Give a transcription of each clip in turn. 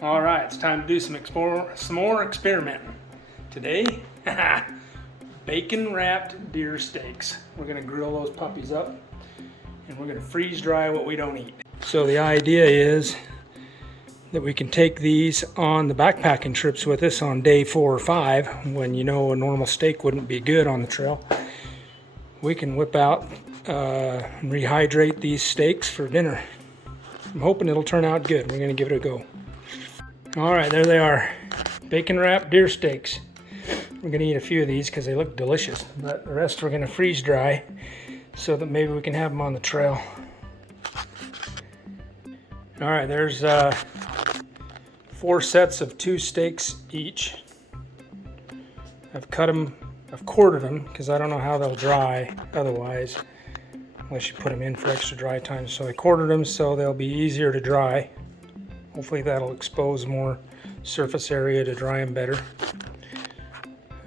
All right, it's time to do some more experimenting. Today, bacon wrapped deer steaks. We're gonna grill those puppies up and we're gonna freeze dry what we don't eat. So the idea is that we can take these on the backpacking trips with us on day 4 or 5 when you know a normal steak wouldn't be good on the trail. We can whip out and rehydrate these steaks for dinner. I'm hoping it'll turn out good. We're gonna give it a go. All right, there they are. Bacon wrapped deer steaks. We're gonna eat a few of these because they look delicious, but the rest we're gonna freeze dry so that maybe we can have them on the trail. All right, there's 4 sets of 2 steaks each. I've quartered them because I don't know how they'll dry otherwise, unless you put them in for extra dry time. So I quartered them so they'll be easier to dry. Hopefully that'll expose more surface area to dry them better.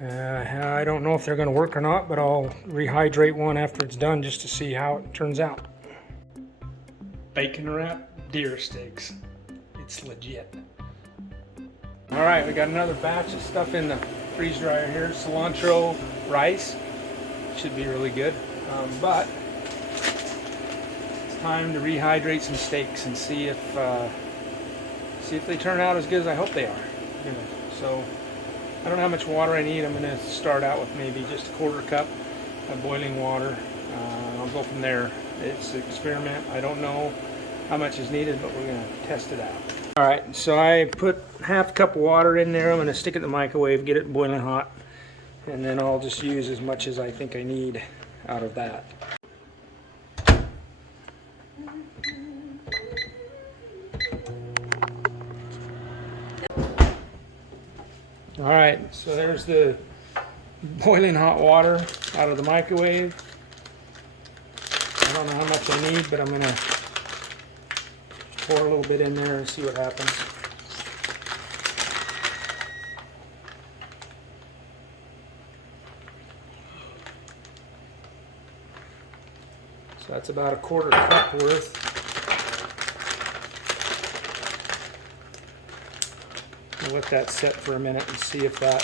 I don't know if they're going to work or not, but I'll rehydrate one after it's done just to see how it turns out. Bacon wrapped deer steaks. It's legit. All right, we got another batch of stuff in the freeze dryer here. Cilantro rice. Should be really good. But it's time to rehydrate some steaks and see if they turn out as good as I hope they are. So I don't know how much water I need. I'm going to start out with maybe just a 1/4 cup of boiling water. I'll go from there. It's an experiment. I don't know how much is needed, but we're going to test it out. All right, so I put 1/2 cup of water in there. I'm going to stick it in the microwave, get it boiling hot, and then I'll just use as much as I think I need out of that. All right, so there's the boiling hot water out of the microwave. I don't know how much I need, but I'm gonna pour a little bit in there and see what happens. So that's about a 1/4 cup worth. We'll let that set for a minute and see if that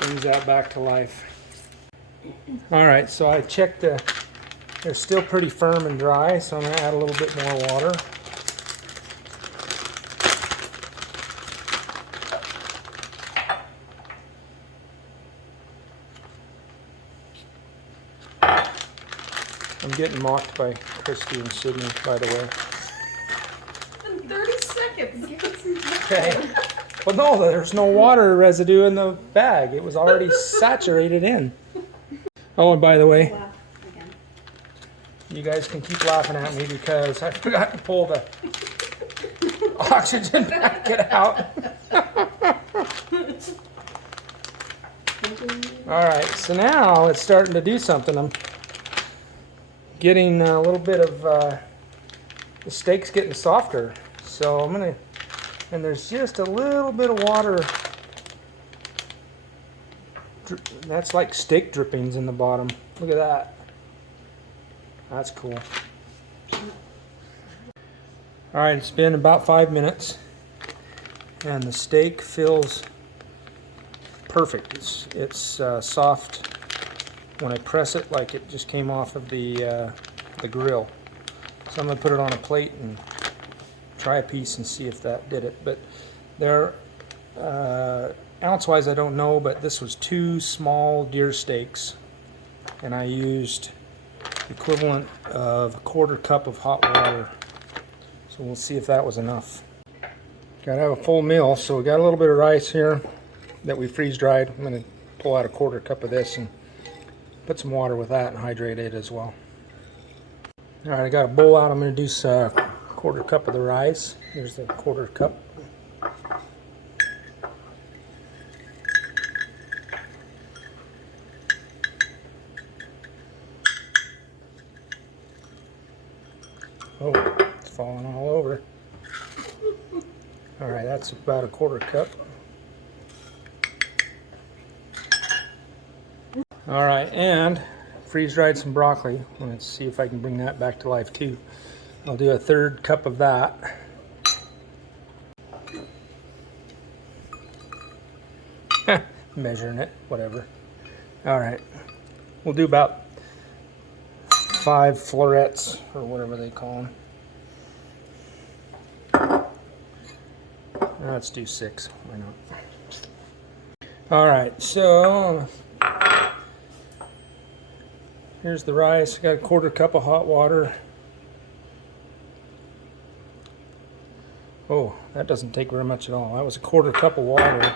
brings that back to life. All right, so I checked they're still pretty firm and dry, so I'm going to add a little bit more water. I'm getting mocked by Christy and Sydney, by the way. In 30 seconds. Okay. Well, no, there's no water residue in the bag. It was already saturated in. Oh, and by the way, you guys can keep laughing at me because I forgot to pull the oxygen packet out. All right, so now it's starting to do something. I'm getting a little bit of the steak's getting softer. So I'm gonna, and there's just a little bit of water. That's like steak drippings in the bottom. Look at that. That's cool. All right, it's been about 5 minutes and the steak feels perfect. It's soft when I press it, like it just came off of the grill. So I'm gonna put it on a plate and try a piece and see if that did it. But there, ounce-wise I don't know, but this was 2 small deer steaks and I used the equivalent of a 1/4 cup of hot water. So we'll see if that was enough. Gotta have a full meal, so we got a little bit of rice here that we freeze dried. I'm gonna pull out a 1/4 cup of this and put some water with that and hydrate it as well. All right, I got a bowl out. I'm gonna do a 1/4 cup of the rice. Here's the 1/4 cup. Oh, it's falling all over. All right, that's about a 1/4 cup. All right, and freeze-dried some broccoli. Let's see if I can bring that back to life too. I'll do a 1/3 cup of that. Measuring it, whatever. All right, we'll do about 5 florets or whatever they call them. Let's do 6. Why not? All right, so here's the rice. Got a 1/4 cup of hot water. Oh, that doesn't take very much at all. That was a 1/4 cup of water.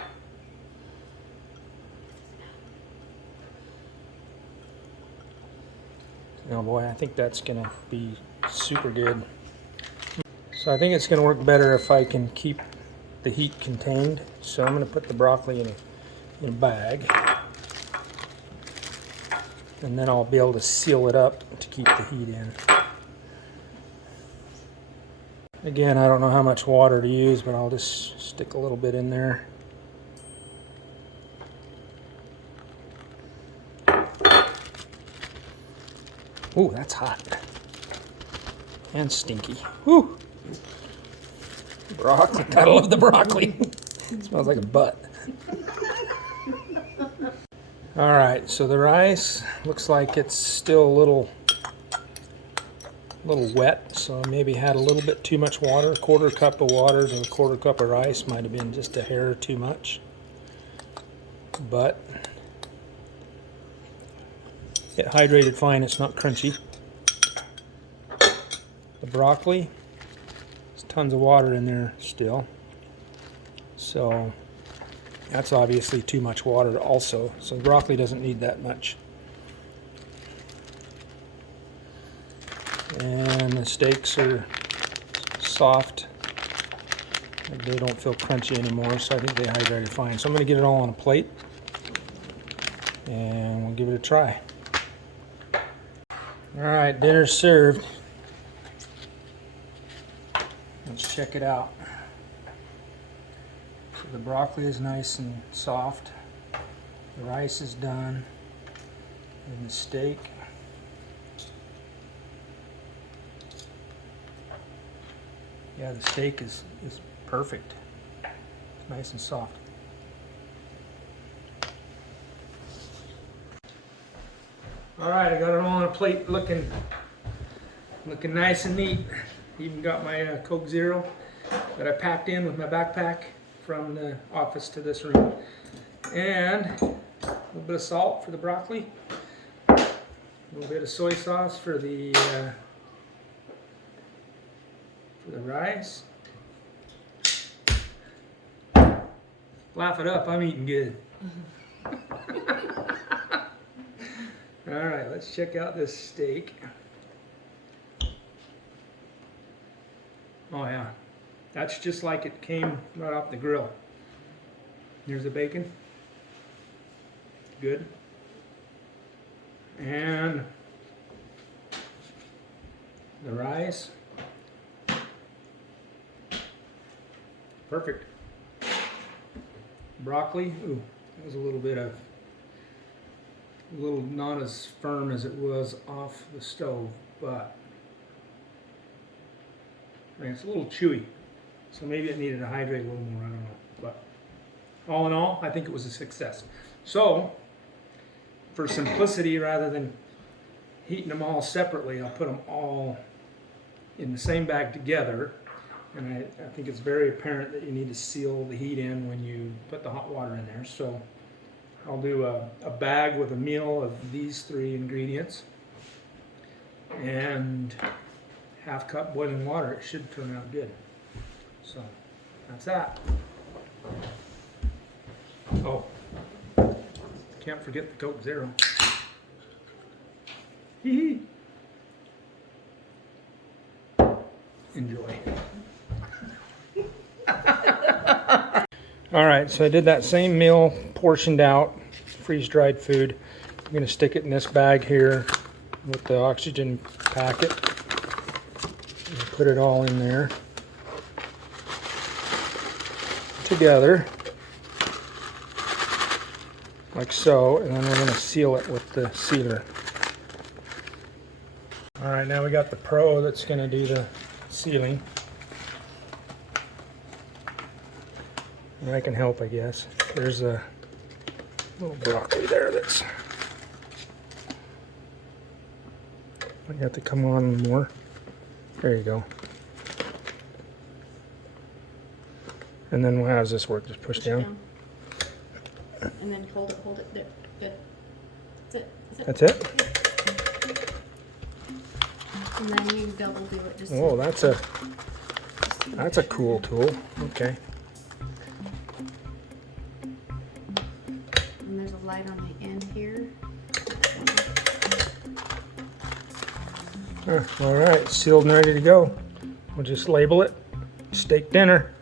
Oh boy, I think that's gonna be super good. So I think it's gonna work better if I can keep the heat contained. So I'm gonna put the broccoli in a bag. And then I'll be able to seal it up to keep the heat in. Again, I don't know how much water to use, but I'll just stick a little bit in there. Ooh, that's hot. And stinky. Whew. Broccoli. I love the broccoli. It smells like a butt. All right, so the rice looks like it's still a little wet, so I maybe had a little bit too much water. 1/4 cup of water to a 1/4 cup of rice might have been just a hair too much. But it hydrated fine, it's not crunchy. The broccoli, there's tons of water in there still. So that's obviously too much water also. So the broccoli doesn't need that much. And the steaks are soft. They don't feel crunchy anymore, so I think they hydrated fine. So I'm going to get it all on a plate and we'll give it a try. Alright, dinner's served. Let's check it out. So the broccoli is nice and soft. The rice is done. And the steak. Yeah, the steak is perfect. It's nice and soft. All right, I got it all on a plate, looking nice and neat. Even got my Coke Zero that I packed in with my backpack from the office to this room, and a little bit of salt for the broccoli, a little bit of soy sauce for the rice. Laugh it up, I'm eating good. All right, let's check out this steak. Oh yeah, that's just like it came right off the grill. Here's the bacon. Good. And the rice. Perfect. Broccoli. Ooh, that was a little not as firm as it was off the stove, but I mean, it's a little chewy. So maybe it needed to hydrate a little more, I don't know. But all in all, I think it was a success. So, for simplicity, rather than heating them all separately, I'll put them all in the same bag together. And I think it's very apparent that you need to seal the heat in when you put the hot water in there. So I'll do a bag with a meal of these 3 ingredients and 1/2 cup boiling water. It should turn out good. So that's that. Oh, can't forget the Coke Zero. Hee hee. Enjoy. All right, so I did that same meal, portioned out, freeze-dried food. I'm going to stick it in this bag here with the oxygen packet. And put it all in there together, like so, and then we're going to seal it with the sealer. All right, now we got the pro that's going to do the sealing. And I can help, I guess. There's a little broccoli there that's. I got to come on more. There you go. And then how does this work? Just push down? And then hold it. There. Good. That's it? And then you double do it. Just Oh, that's a cool tool. Okay. And there's a light on the end here. All right, sealed and ready to go. We'll just label it steak dinner.